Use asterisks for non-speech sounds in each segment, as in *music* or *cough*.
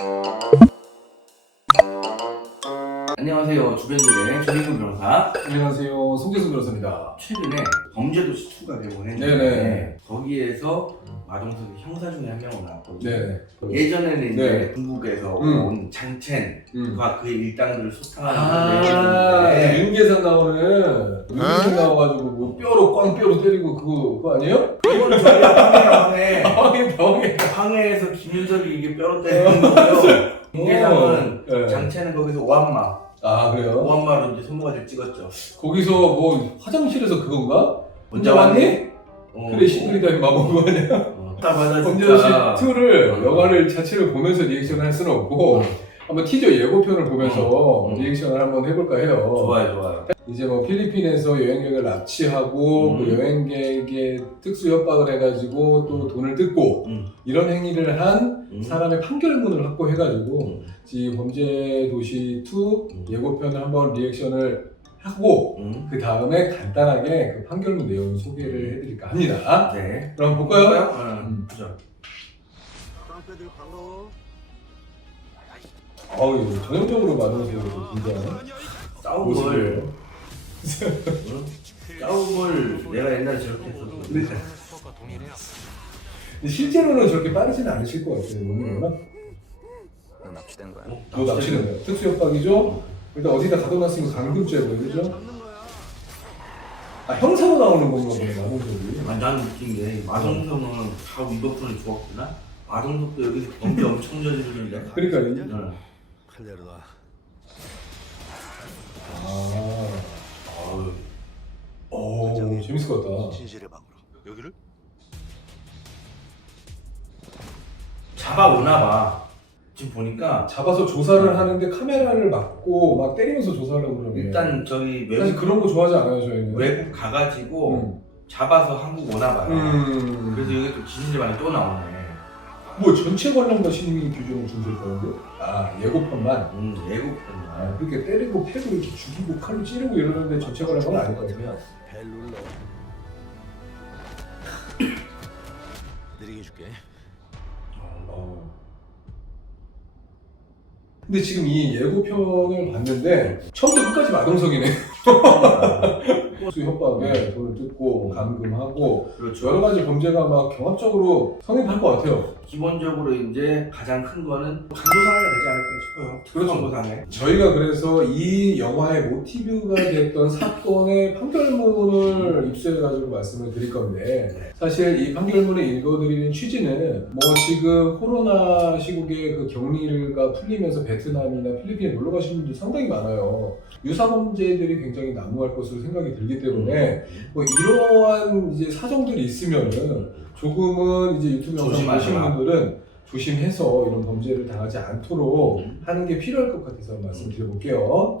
Thank you. 안녕하세요. 주변일의 조민근 변호사. 안녕하세요. 송재수 변호사입니다. 최근에 범죄도시 2가 되고 했는데 네네. 거기에서 마동석이 형사 중에 한 명으로 나왔거든요. 네. 예전에는 이제 네. 중국에서 음. 온 장첸과 음. 그의 일당들을 소탕하는 아, 내용인데 윤계산 나오는 윤계산 나와가지고 뭐 뼈로 꽝 뼈로 때리고 그거 그거 아니에요? 이건 저희 황해 황해 방해 방해. *laughs* 황해에서 김윤석이 이게 뼈로 때리는 거고요. *laughs* 윤계상은 네. 장첸은 거기서 오한마 아 그래요? 오한마로 이제 손모가지를 찍었죠. 거기서 뭐 화장실에서 그건가? 혼자 왔니? 어, 그래 시크릿하게 마법 거 아니야? 어, 범죄도시 2를 어. 영화를 자체를 보면서 리액션을 할 수는 없고 어, 한번 티저 예고편을 보면서 어. 리액션을 한번 해볼까 해요. 좋아요 좋아요. 이제 뭐 필리핀에서 여행객을 납치하고 음. 그 여행객의 특수 협박을 해가지고 또 돈을 뜯고 음. 이런 행위를 한 음. 사람의 판결문을 확보해가지고 음. 이 범죄 도시 2 음. 예고편을 한번 리액션을 하고 음. 그 다음에 간단하게 그 판결문 내용을 소개를 해드릴까 합니다. 네. 그럼 볼까요? 응. 음. 보죠. 깡패들 반가워. 어우 전형적으로 마동석으로 굉장한 싸움을 모습이에요. 응? 싸움을 내가 옛날에 저렇게 했었어. 근데 근데 실제로는 저렇게 빠르지는 않으실 것 같아요. 몸이 워낙 너 납치된 거야. 어? 뭐 납치는 거예요. 특수협박이죠. 일단 어디다 가둬놨으면 강금죄고요, 그죠? 거야. 아 형사로 나오는 건가 보네, 마동석이. 아, 난 느낀 게 마동석은 다 위법분을 주었구나. 마동석도 여기서 범죄 엄청 저지르는데. 그러니까 이- 응. 칼 내려놔. 아. 오 재밌을 것 같다. 진실의 방으로. 여기를? 잡아오나 봐. 지금 보니까 잡아서 조사를 하는데 카메라를 막고 막 때리면서 조사하려고 그러네. 일단 저기 사실 외국 그런 거 좋아하지 않아요, 저희는. 외국 가가지고 음. 잡아서 한국 오나 봐요. 음. 그래서 여기 또 진실만이 또 나오네. 뭐 전체 관람가 신의 규정을 준수했다는데? 아 예고편만. 음, 외국 아. 그렇게 때리고 패고 이렇게 죽이고 칼로 찌르고 이러는데 전체 관람가는 같아요. 벨 눌러. 느리게 줄게. 근데 지금 이 예고편을 봤는데 처음부터 끝까지 마동석이네. *laughs* 수 협박에 돈을 뜯고 감금하고 그렇죠. 여러 가지 범죄가 막 경합적으로 성립할 것 같아요. 기본적으로 이제 가장 큰 거는 강도상해가 되지 않을까 싶어요. 그렇죠. 강도상해. 저희가 그래서 이 영화의 모티브가 됐던 사건의 판결문을 입수해가지고 말씀을 드릴 건데 사실 이 판결문을 읽어드리는 취지는 뭐 지금 코로나 시국에 그 격리가 풀리면서 베트남이나 필리핀에 놀러 가시는 분들 상당히 많아요. 유사범죄들이 굉장히 난무할 것으로 생각이 들기 때문에 뭐 이러한 이제 사정들이 있으면은 조금은 이제 유튜브 영상 조심하셔라. 분들은 조심해서 이런 범죄를 당하지 않도록 음. 하는 게 필요할 것 같아서 말씀드려볼게요.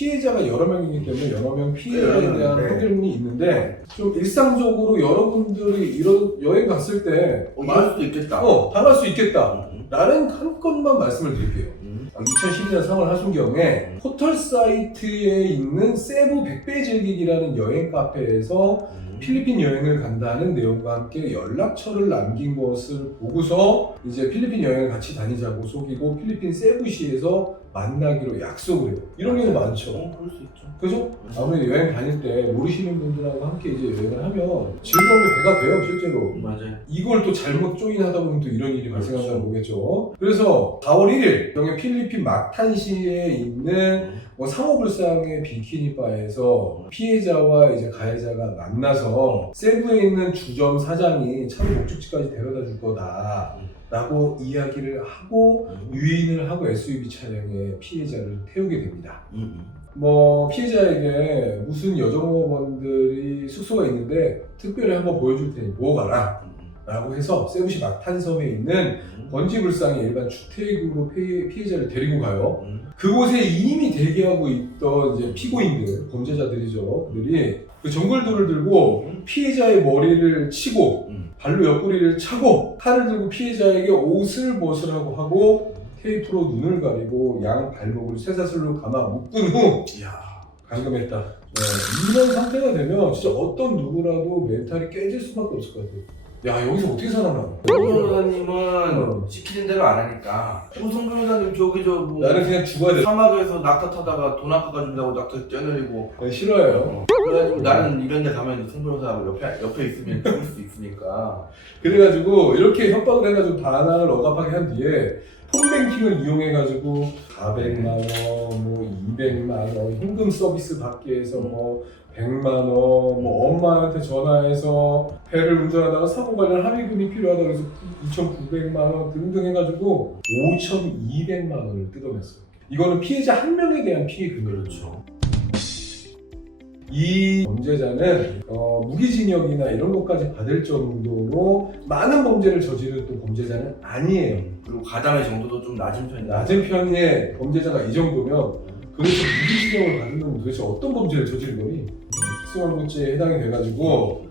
피해자가 여러 명이기 때문에 여러 명 피해자에 네, 대한 네. 판결문이 있는데 좀 일상적으로 여러분들이 이런 여행 갔을 때 어, 이럴 수도 있겠다. 어, 당할 수 있겠다. 음, 라는 한 건만 말씀을 드릴게요. 음, 2012년 3월 하순경에 포털 사이트에 있는 세부 백배 즐기기라는 여행 카페에서 음. 필리핀 여행을 간다는 내용과 함께 연락처를 남긴 것을 보고서 이제 필리핀 여행을 같이 다니자고 속이고 필리핀 세부시에서 만나기로 약속을 해요. 이런 경우 많죠. 어, 그럴 수 있죠. 그죠? 아무래도 여행 다닐 때 모르시는 분들하고 함께 이제 여행을 하면 즐거움이 배가 돼요, 실제로. 맞아요. 이걸 또 잘못 조인하다 보면 또 이런 일이 발생한다는 그렇죠. 거겠죠. 그래서 4월 1일 경에 필리핀 막탄시에 있는 음, 뭐 상호불상의 비키니 바에서 피해자와 이제 가해자가 만나서 세부에 있는 주점 사장이 차로 목적지까지 데려다 줄 거다 라고 이야기를 하고 음, 유인을 하고 SUV 차량에 피해자를 태우게 됩니다. 음, 뭐 피해자에게 무슨 여정원들이 숙소가 있는데 특별히 한번 보여줄 테니 보고 가라. 음, 라고 해서 세부시 막탄섬에 있는 음, 번지불상의 일반 주택으로 피해, 피해 자를 데리고 가요. 음, 그곳에 이미 대기하고 있던 이제 피고인들, 범죄자들이죠. 그들이 그 정글돌을 들고 피해자의 머리를 치고 음. 발로 옆구리를 차고 칼을 들고 피해자에게 옷을 벗으라고 하고 테이프로 눈을 가리고 양 발목을 쇠사슬로 감아 묶은 후 이야. 감금했다. 네, 이런 상태가 되면 진짜 어떤 누구라도 멘탈이 깨질 수밖에 없을 것 같아요. 야 여기서 어떻게 살아나? 어. 시키는 대로 안 하니까 어, 송 변호사님 저기 저뭐 나는 그냥 죽어야 돼. 사막에서 낙타 타다가 돈 아까 준다고 낙타 떼내리고 난 싫어요. 어. 그래가지고 나는 이런 데 가면 송 변호사하고 옆에, 옆에 있으면 죽을 수 있으니까 그래가지고 이렇게 협박을 해가지고 반환을 억압하게 한 뒤에 폰뱅킹을 이용해가지고 400만 원, 뭐 200만 원, 현금 서비스 받기 위해서 뭐 100만 원, 뭐 엄마한테 전화해서 배를 운전하다가 사고 관련 합의금이 필요하다 그래서 2,900만 원 등등 해가지고 5,200만 원을 뜯어냈어요. 이거는 피해자 한 명에 대한 피해 금액이죠. 이 범죄자는 어, 무기징역이나 이런 것까지 받을 정도로 많은 범죄를 저지른 또 범죄자는 아니에요. 그리고 가담의 정도도 좀 낮은 편이다 낮은 편의 범죄자가 이 정도면 도대체 무기징역을 받으면 도대체 어떤 범죄를 저지른 거니? 특수강도죄에 해당이 돼가지고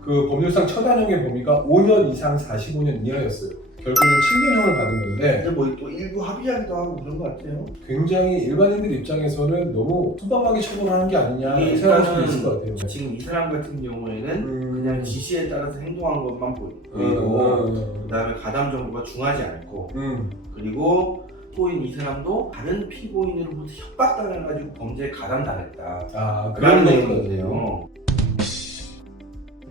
그 법률상 처단형의 범위가 5년 이상 45년 이하였어요. 결국은 7년형을 받은 건데 근데 뭐또 일부 합의하기도 하고 그런 것 같아요. 굉장히 일반인들 입장에서는 너무 투박하게 처벌하는 게 아니냐 이게 생각할 수도 일단은 있을 것 같아요. 지금 이 사람 같은 경우에는 음, 그냥 지시에 따라서 행동한 것만 보이고 음, 그 다음에 가담 정보가 중하지 않고 음. 그리고 토인 이 사람도 다른 피고인으로부터 협박당해가지고 범죄에 가담당했다. 아 그런 그런 내용이거든요.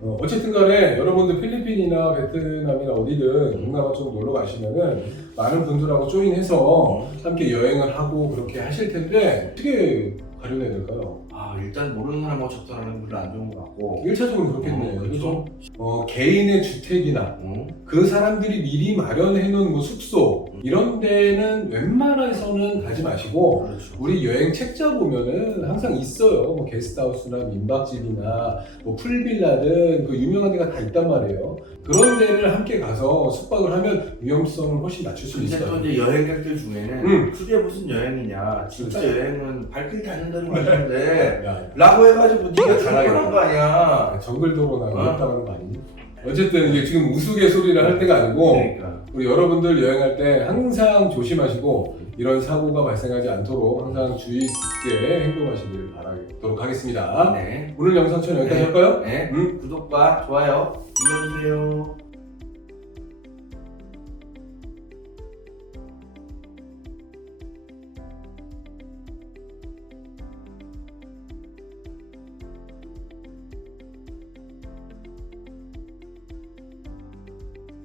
어, 어쨌든 간에 여러분들 필리핀이나 베트남이나 어디든 동남아 쪽 놀러 가시면은 많은 분들하고 조인해서 함께 여행을 하고 그렇게 하실 텐데 어떻게 가려내야 될까요? 아 일단 모르는 사람하고 접선하는 건 별로 안 좋은 것 같고 1차적으로 그렇겠네요. 어, 그래서 그렇죠 어, 개인의 주택이나 어? 그 사람들이 미리 마련해 놓은 뭐 숙소 음. 이런 데는 웬만해서는 가지 마시고 그렇죠 우리 여행 책자 보면은 항상 있어요. 뭐 게스트하우스나 민박집이나 뭐 풀빌라든 그 유명한 데가 다 있단 말이에요. 그런 데를 함께 가서 숙박을 하면 위험성을 훨씬 낮출 수 근데 또 있어요. 이제 여행객들 중에는 음. 그게 무슨 여행이냐 진짜 진짜. 여행은 발길 닿는 대로 가는데 야, 라고 해가지고 네가 잘하겠다. 출근한 거 아니야 정글도로나 어? 어렵다는 거 아니니? 어쨌든 이게 지금 우스갯소리를 할 때가 아니고 그러니까 우리 여러분들 여행할 때 항상 조심하시고 이런 사고가 발생하지 않도록 항상 주의 깊게 행동하시길 바라도록 하겠습니다. 네. 오늘 영상처럼 여기까지 네. 할까요? 네. 음. 구독과 좋아요 눌러주세요